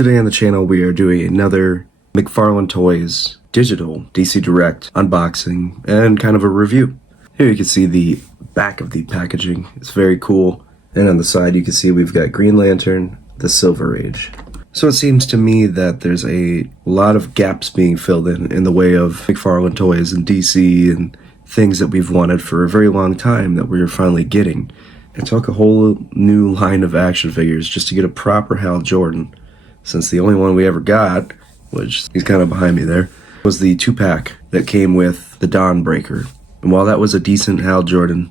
Today on the channel we are doing another McFarlane Toys digital DC Direct unboxing and kind of a review. Here you can see the back of the packaging. It's very cool. And on the side you can see we've got Green Lantern, the Silver Age. So it seems to me that there's a lot of gaps being filled in the way of McFarlane Toys and DC and things that we've wanted for a very long time that we're finally getting. It took a whole new line of action figures just to get a proper Hal Jordan, since the only one we ever got, which he's kind of behind me there, was the 2-pack that came with the Dawnbreaker. And while that was a decent Hal Jordan,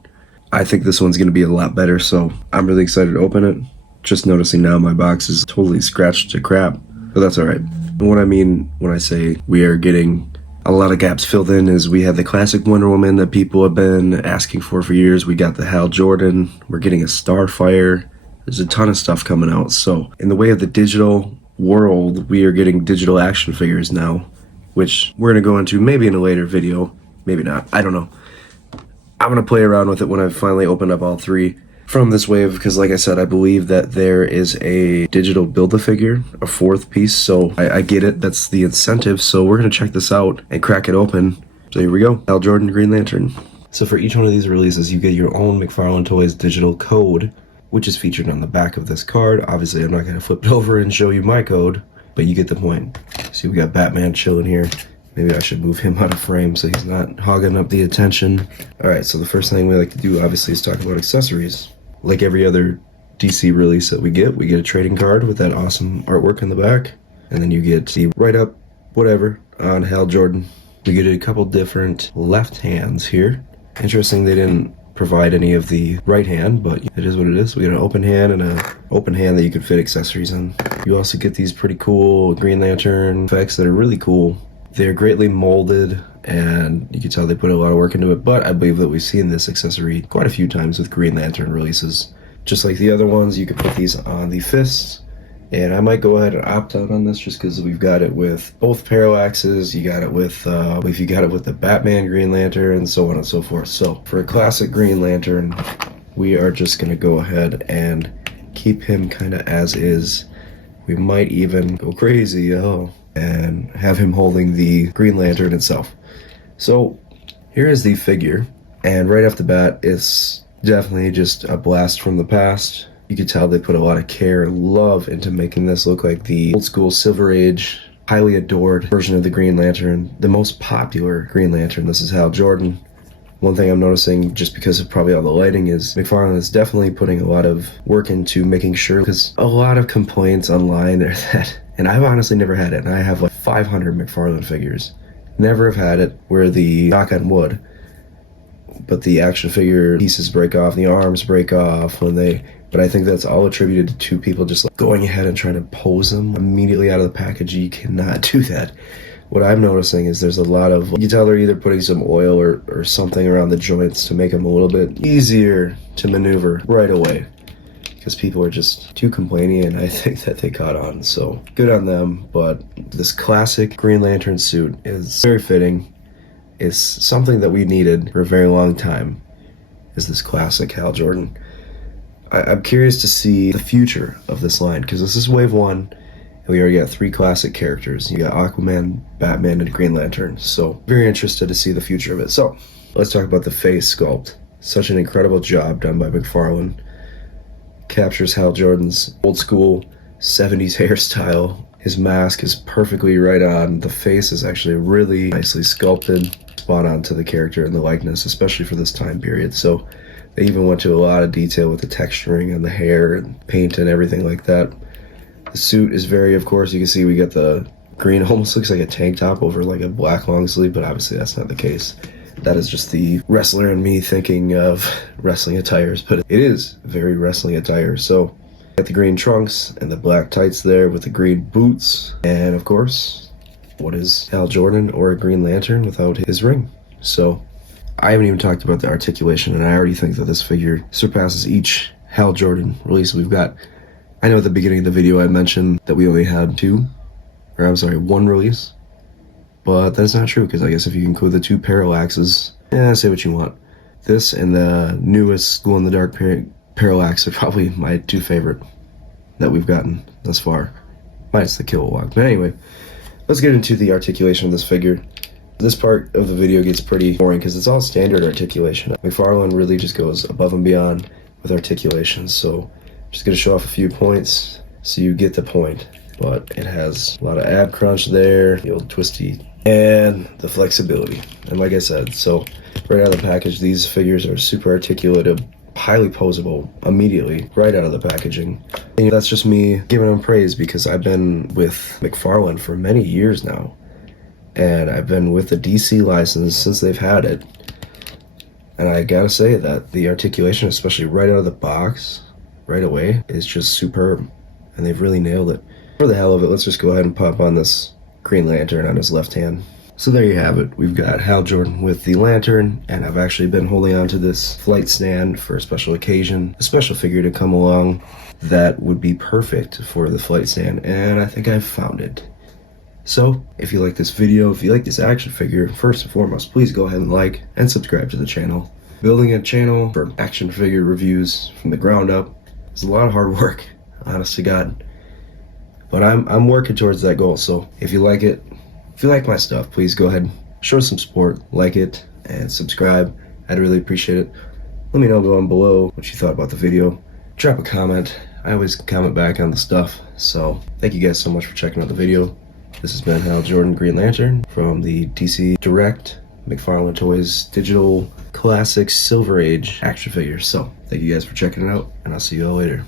I think this one's going to be a lot better, so I'm really excited to open it. Just noticing now my box is totally scratched to crap, but that's alright. And what I mean when I say we are getting a lot of gaps filled in is we had the classic Wonder Woman that people have been asking for years. We got the Hal Jordan. We're getting a Starfire. There's a ton of stuff coming out. So in the way of the digital world, we are getting digital action figures now, which we're going to go into maybe in a later video. Maybe not. I don't know. I'm going to play around with it when I finally open up all three from this wave, because like I said, I believe that there is a digital Build-A-Figure, a fourth piece, so I get it, that's the incentive, so we're going to check this out and crack it open. So here we go, Hal Jordan, Green Lantern. So for each one of these releases, you get your own McFarlane Toys digital code, which is featured on the back of this card. Obviously, I'm not going to flip it over and show you my code, but you get the point. See, we got Batman chilling here. Maybe I should move him out of frame so he's not hogging up the attention. Alright, so the first thing we like to do, obviously, is talk about accessories. Like every other DC release that we get a trading card with that awesome artwork in the back. And then you get the write-up, whatever, on Hal Jordan. We get a couple different left hands here. Interesting they didn't provide any of the right hand, but it is what it is. We get an open hand and an open hand that you can fit accessories in. You also get these pretty cool Green Lantern effects that are really cool. They're greatly molded, and you can tell they put a lot of work into it, but I believe that we've seen this accessory quite a few times with Green Lantern releases. Just like the other ones, you can put these on the fists, and I might go ahead and opt out on this just because we've got it with both parallaxes. You got it with, if you got it with the Batman Green Lantern, and so on and so forth. So for a classic Green Lantern, we are just going to go ahead and keep him kind of as is. We might even go crazy, and have him holding the Green Lantern itself. So here is the figure, and right off the bat, it's definitely just a blast from the past. You can tell they put a lot of care and love into making this look like the old school Silver Age, highly adored version of the Green Lantern, the most popular Green Lantern. This is Hal Jordan. One thing I'm noticing, just because of probably all the lighting, is McFarlane is definitely putting a lot of work into making sure, because a lot of complaints online are that, and I've honestly never had it, and I have like 500 McFarlane figures. Never have had it where the, knock on wood, but the action figure pieces break off, the arms break off when they, but I think that's all attributed to people just like going ahead and trying to pose them immediately out of the package. You cannot do that. What I'm noticing is there's a lot of, you can tell they're either putting some oil or something around the joints to make them a little bit easier to maneuver right away, because people are just too complaining, and I think that they caught on, so good on them. But this classic Green Lantern suit is very fitting. It's something that we needed for a very long time, is this classic Hal Jordan. I'm curious to see the future of this line, because this is wave one. We already got 3 classic characters. You got Aquaman, Batman, and Green Lantern. So very interested to see the future of it. So let's talk about the face sculpt. Such an incredible job done by McFarlane. Captures Hal Jordan's old school 70s hairstyle. His mask is perfectly right on. The face is actually really nicely sculpted. Spot on to the character and the likeness, especially for this time period. So they even went to a lot of detail with the texturing and the hair and paint and everything like that. The suit is very, of course, you can see we got the green, almost looks like a tank top over like a black long sleeve, but obviously that's not the case. That is just the wrestler in me thinking of wrestling attires, but it is very wrestling attire. So, got the green trunks and the black tights there with the green boots. And of course, what is Hal Jordan or a Green Lantern without his ring? So, I haven't even talked about the articulation, and I already think that this figure surpasses each Hal Jordan release we've got. I know at the beginning of the video I mentioned that we only had 1 release, but that's not true, because I guess if you include the 2 parallaxes, say what you want. This and the newest Glow in the Dark Parallax are probably my 2 favorite that we've gotten thus far. minus the kilowatt. But anyway, let's get into the articulation of this figure. This part of the video gets pretty boring because it's all standard articulation. McFarlane really just goes above and beyond with articulation, so I'm just going to show off a few points so you get the point. But it has a lot of ab crunch there, the old twisty, and the flexibility. And like I said, so right out of the package, these figures are super articulated, highly posable immediately right out of the packaging. And that's just me giving them praise because I've been with McFarlane for many years now. And I've been with the DC license since they've had it. And I gotta say that the articulation, especially right out of the box, right away, is just superb. And they've really nailed it. For the hell of it, let's just go ahead and pop on this Green Lantern on his left hand. So there you have it. We've got Hal Jordan with the lantern, and I've actually been holding on to this flight stand for a special occasion, a special figure to come along that would be perfect for the flight stand, and I think I've found it. So, if you like this video, if you like this action figure, first and foremost, please go ahead and like and subscribe to the channel. Building a channel for action figure reviews from the ground up is a lot of hard work, honest to God. But I'm working towards that goal, so if you like it, if you like my stuff, please go ahead and show some support, like it, and subscribe. I'd really appreciate it. Let me know down below what you thought about the video. Drop a comment. I always comment back on the stuff, so thank you guys so much for checking out the video. This has been Hal Jordan Green Lantern from the DC Direct McFarlane Toys Digital Classic Silver Age action figures. So thank you guys for checking it out, and I'll see you all later.